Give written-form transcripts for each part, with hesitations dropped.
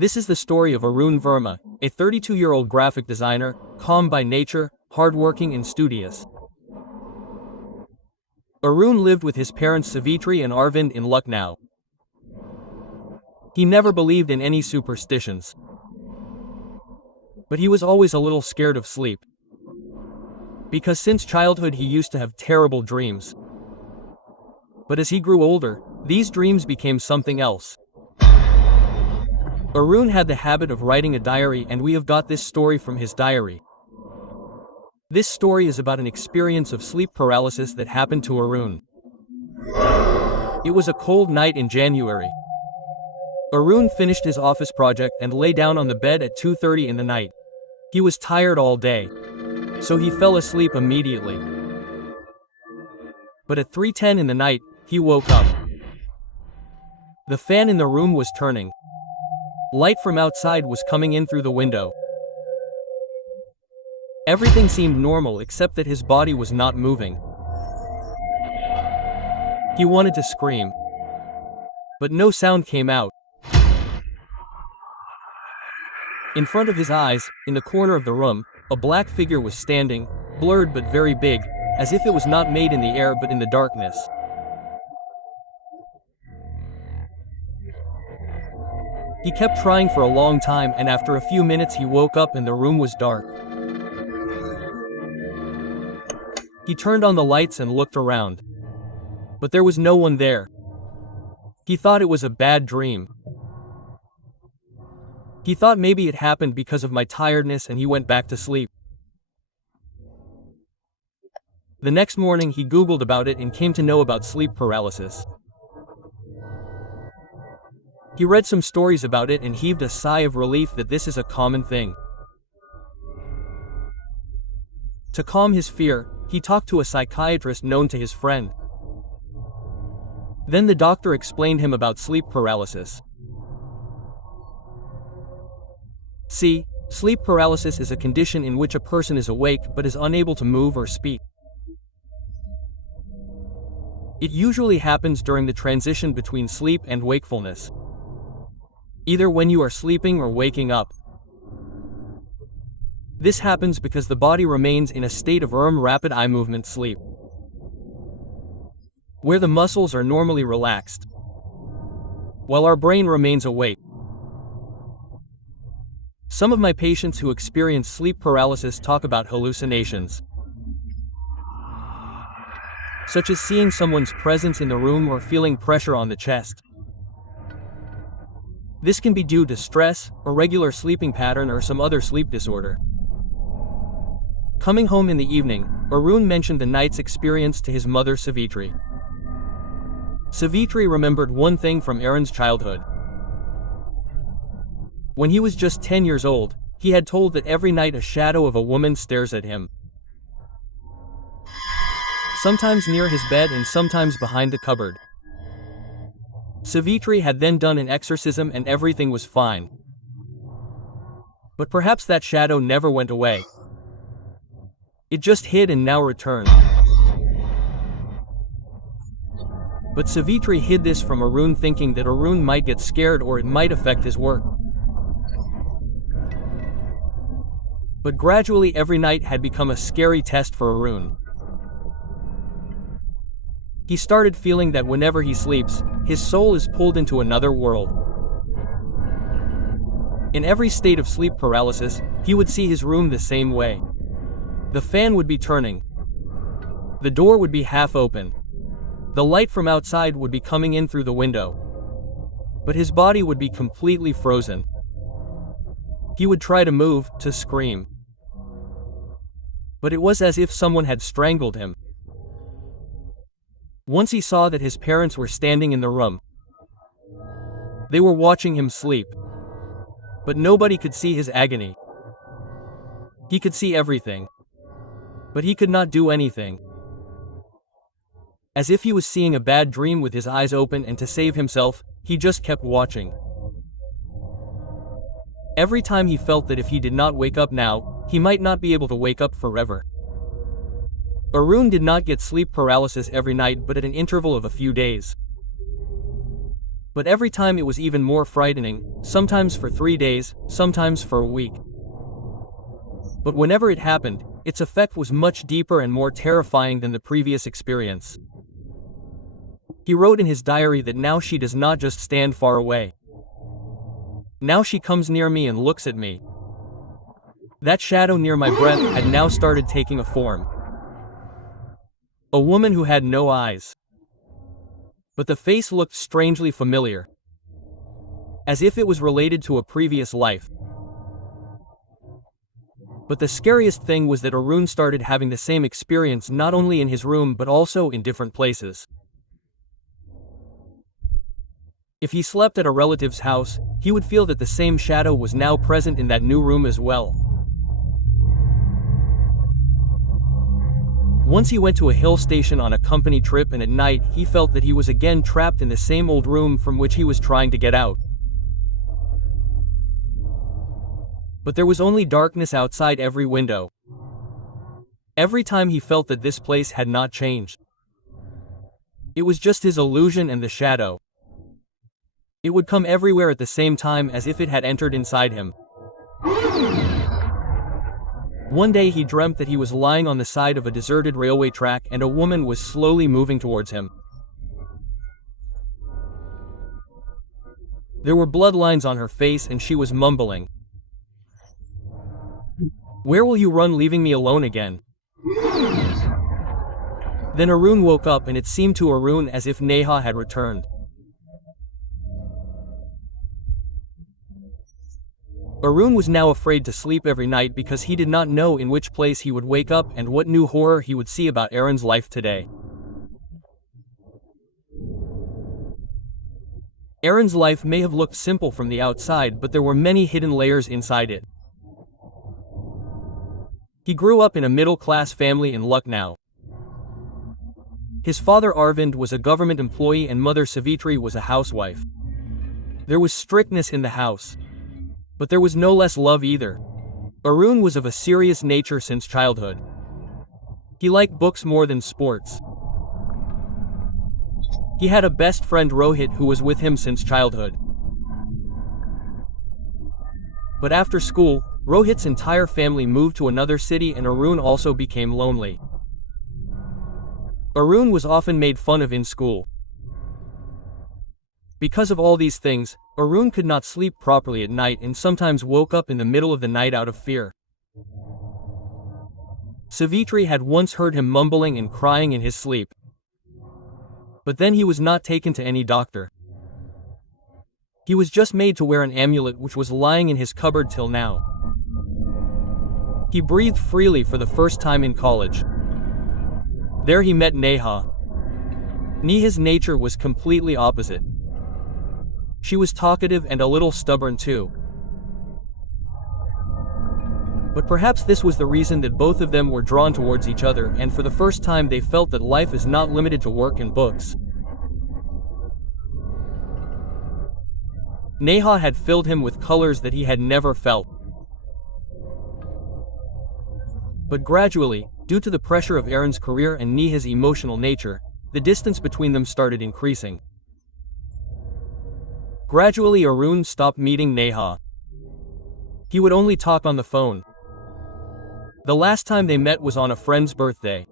This is the story of Arun Verma, a 32-year-old graphic designer, calm by nature, hardworking and studious. Arun lived with his parents Savitri and Arvind in Lucknow. He never believed in any superstitions. But he was always a little scared of sleep. Because since childhood he used to have terrible dreams. But as he grew older, these dreams became something else. Arun had the habit of writing a diary, and we have got this story from his diary. This story is about an experience of sleep paralysis that happened to Arun. It was a cold night in January. Arun finished his office project and lay down on the bed at 2:30 in the night. He was tired all day, so he fell asleep immediately. But at 3:10 in the night, he woke up. The fan in the room was turning. Light from outside was coming in through the window. Everything seemed normal except that his body was not moving. He wanted to scream, but no sound came out. In front of his eyes, in the corner of the room, a black figure was standing, blurred but very big, as if it was not made in the air but in the darkness. He kept trying for a long time, and after a few minutes he woke up and the room was dark. He turned on the lights and looked around. But there was no one there. He thought it was a bad dream. He thought maybe it happened because of my tiredness, and he went back to sleep. The next morning he Googled about it and came to know about sleep paralysis. He read some stories about it and heaved a sigh of relief that this is a common thing. To calm his fear, he talked to a psychiatrist known to his friend. Then the doctor explained him about sleep paralysis. See, sleep paralysis is a condition in which a person is awake but is unable to move or speak. It usually happens during the transition between sleep and wakefulness. Either when you are sleeping or waking up. This happens because the body remains in a state of REM, rapid eye movement sleep, where the muscles are normally relaxed, while our brain remains awake. Some of my patients who experience sleep paralysis talk about hallucinations, such as seeing someone's presence in the room or feeling pressure on the chest. This can be due to stress, irregular sleeping pattern, or some other sleep disorder. Coming home in the evening, Arun mentioned the night's experience to his mother Savitri. Savitri remembered one thing from Arun's childhood. When he was just 10 years old, he had told that every night a shadow of a woman stares at him. Sometimes near his bed and sometimes behind the cupboard. Savitri had then done an exorcism and everything was fine. But perhaps that shadow never went away. It just hid and now returned. But Savitri hid this from Arun, thinking that Arun might get scared or it might affect his work. But gradually every night had become a scary test for Arun. He started feeling that whenever he sleeps, his soul is pulled into another world. In every state of sleep paralysis, he would see his room the same way. The fan would be turning. The door would be half open. The light from outside would be coming in through the window. But his body would be completely frozen. He would try to move, to scream. But it was as if someone had strangled him. Once he saw that his parents were standing in the room. They were watching him sleep. But nobody could see his agony. He could see everything. But he could not do anything. As if he was seeing a bad dream with his eyes open, and to save himself, he just kept watching. Every time he felt that if he did not wake up now, he might not be able to wake up forever. Arun did not get sleep paralysis every night but at an interval of a few days. But every time it was even more frightening, sometimes for 3 days, sometimes for a week. But whenever it happened, its effect was much deeper and more terrifying than the previous experience. He wrote in his diary that now she does not just stand far away. Now she comes near me and looks at me. That shadow near my breath had now started taking a form. A woman who had no eyes. But the face looked strangely familiar. As if it was related to a previous life. But the scariest thing was that Arun started having the same experience not only in his room but also in different places. If he slept at a relative's house, he would feel that the same shadow was now present in that new room as well. Once he went to a hill station on a company trip, and at night he felt that he was again trapped in the same old room from which he was trying to get out. But there was only darkness outside every window. Every time he felt that this place had not changed. It was just his illusion and the shadow. It would come everywhere at the same time as if it had entered inside him. One day he dreamt that he was lying on the side of a deserted railway track and a woman was slowly moving towards him. There were bloodlines on her face and she was mumbling. "Where will you run, leaving me alone again?" Then Arun woke up and it seemed to Arun as if Neha had returned. Arun was now afraid to sleep every night because he did not know in which place he would wake up and what new horror he would see about Aaron's life today. Aaron's life may have looked simple from the outside, but there were many hidden layers inside it. He grew up in a middle-class family in Lucknow. His father Arvind was a government employee and mother Savitri was a housewife. There was strictness in the house. But there was no less love either. Arun was of a serious nature since childhood. He liked books more than sports. He had a best friend Rohit who was with him since childhood. But after school, Rohit's entire family moved to another city and Arun also became lonely. Arun was often made fun of in school. Because of all these things, Arun could not sleep properly at night and sometimes woke up in the middle of the night out of fear. Savitri had once heard him mumbling and crying in his sleep. But then he was not taken to any doctor. He was just made to wear an amulet which was lying in his cupboard till now. He breathed freely for the first time in college. There he met Neha. Neha's nature was completely opposite. She was talkative and a little stubborn too. But perhaps this was the reason that both of them were drawn towards each other, and for the first time they felt that life is not limited to work and books. Neha had filled him with colors that he had never felt. But gradually, due to the pressure of Aaron's career and Neha's emotional nature, the distance between them started increasing. Gradually Arun stopped meeting Neha. He would only talk on the phone. The last time they met was on a friend's birthday.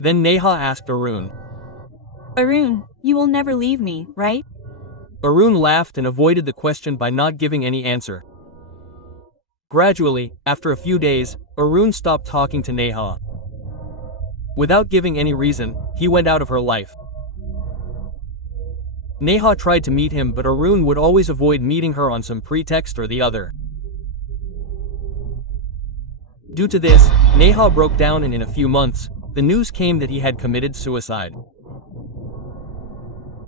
Then Neha asked Arun, "Arun, you will never leave me, right?" Arun laughed and avoided the question by not giving any answer. Gradually, after a few days, Arun stopped talking to Neha. Without giving any reason, he went out of her life. Neha tried to meet him, but Arun would always avoid meeting her on some pretext or the other. Due to this, Neha broke down and in a few months, the news came that he had committed suicide.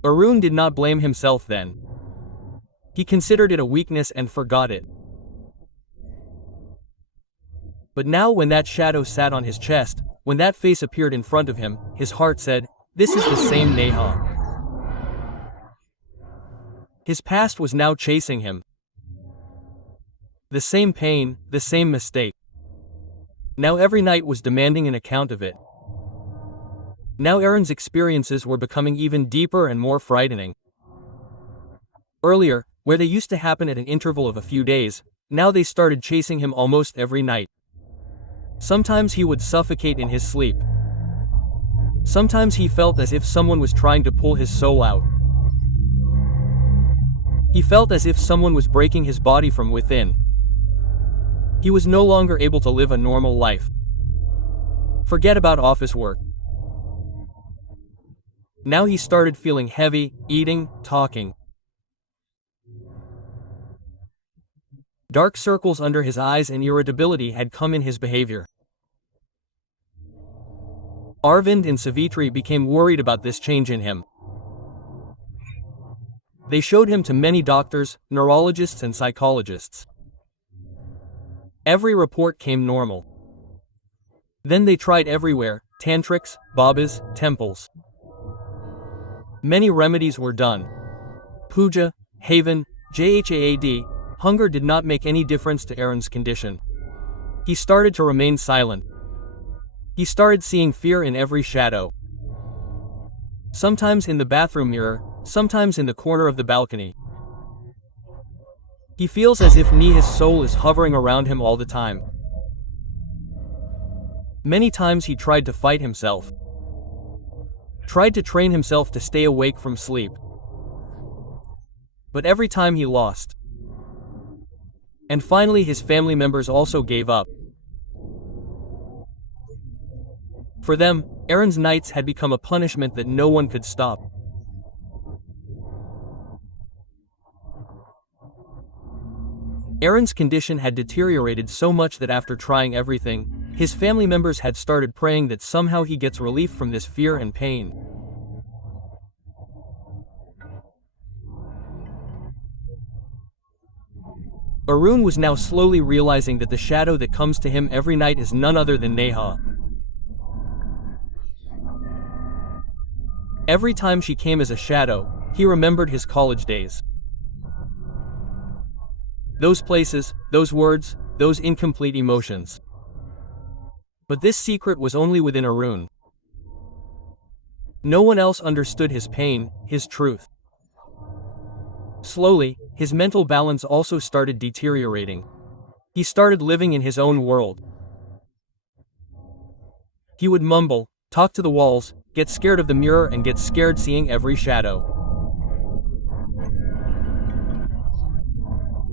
Arun did not blame himself then. He considered it a weakness and forgot it. But now when that shadow sat on his chest, when that face appeared in front of him, his heart said, "This is the same Neha." His past was now chasing him. The same pain, the same mistake. Now every night was demanding an account of it. Now Aaron's experiences were becoming even deeper and more frightening. Earlier, where they used to happen at an interval of a few days, now they started chasing him almost every night. Sometimes he would suffocate in his sleep. Sometimes he felt as if someone was trying to pull his soul out. He felt as if someone was breaking his body from within. He was no longer able to live a normal life. Forget about office work. Now he started feeling heavy, eating, talking. Dark circles under his eyes and irritability had come in his behavior. Arvind and Savitri became worried about this change in him. They showed him to many doctors, neurologists and psychologists. Every report came normal. Then they tried everywhere, tantrics, babas, temples. Many remedies were done. Puja, Haven, Jhaad, hunger did not make any difference to Aaron's condition. He started to remain silent. He started seeing fear in every shadow. Sometimes in the bathroom mirror, sometimes in the corner of the balcony. He feels as if his soul is hovering around him all the time. Many times he tried to fight himself. Tried to train himself to stay awake from sleep. But every time he lost. And finally his family members also gave up. For them, Aaron's nights had become a punishment that no one could stop. Aaron's condition had deteriorated so much that after trying everything, his family members had started praying that somehow he gets relief from this fear and pain. Arun was now slowly realizing that the shadow that comes to him every night is none other than Neha. Every time she came as a shadow, he remembered his college days. Those places, those words, those incomplete emotions. But this secret was only within Arun. No one else understood his pain, his truth. Slowly, his mental balance also started deteriorating. He started living in his own world. He would mumble, talk to the walls, get scared of the mirror and get scared seeing every shadow.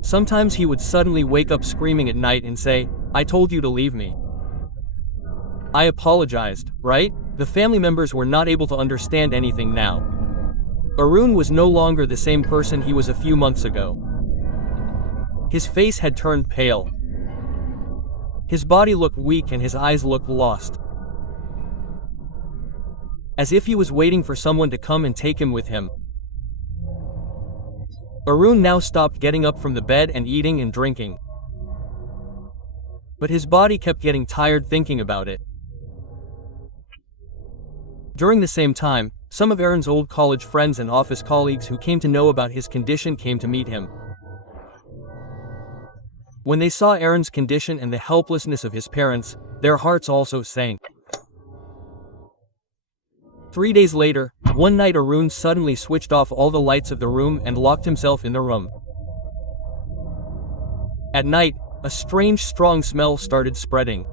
Sometimes he would suddenly wake up screaming at night and say, "I told you to leave me. I apologized, right?" The family members were not able to understand anything now. Arun was no longer the same person he was a few months ago. His face had turned pale. His body looked weak and his eyes looked lost. As if he was waiting for someone to come and take him with him. Arun now stopped getting up from the bed and eating and drinking. But his body kept getting tired thinking about it. During the same time, some of Aaron's old college friends and office colleagues who came to know about his condition came to meet him. When they saw Aaron's condition and the helplessness of his parents, their hearts also sank. 3 days later, one night Arun suddenly switched off all the lights of the room and locked himself in the room. At night, a strange strong smell started spreading.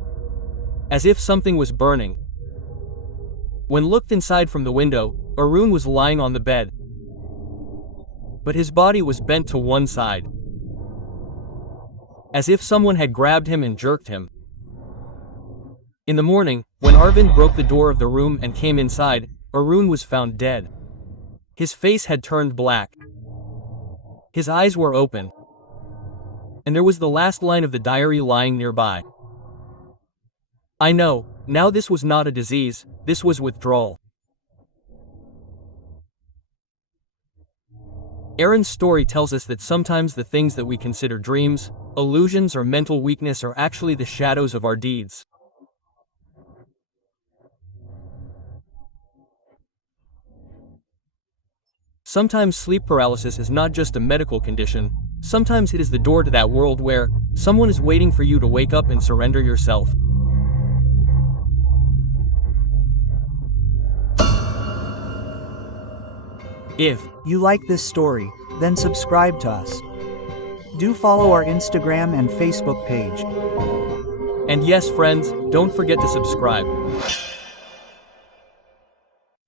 As if something was burning. When looked inside from the window, Arun was lying on the bed. But his body was bent to one side. As if someone had grabbed him and jerked him. In the morning, when Arvind broke the door of the room and came inside, Arun was found dead. His face had turned black. His eyes were open. And there was the last line of the diary lying nearby. I know, now this was not a disease, this was withdrawal. Aaron's story tells us that sometimes the things that we consider dreams, illusions or mental weakness are actually the shadows of our deeds. Sometimes sleep paralysis is not just a medical condition, sometimes it is the door to that world where someone is waiting for you to wake up and surrender yourself. If you like this story, then subscribe to us. Do follow our Instagram and Facebook page. And yes, friends, don't forget to subscribe.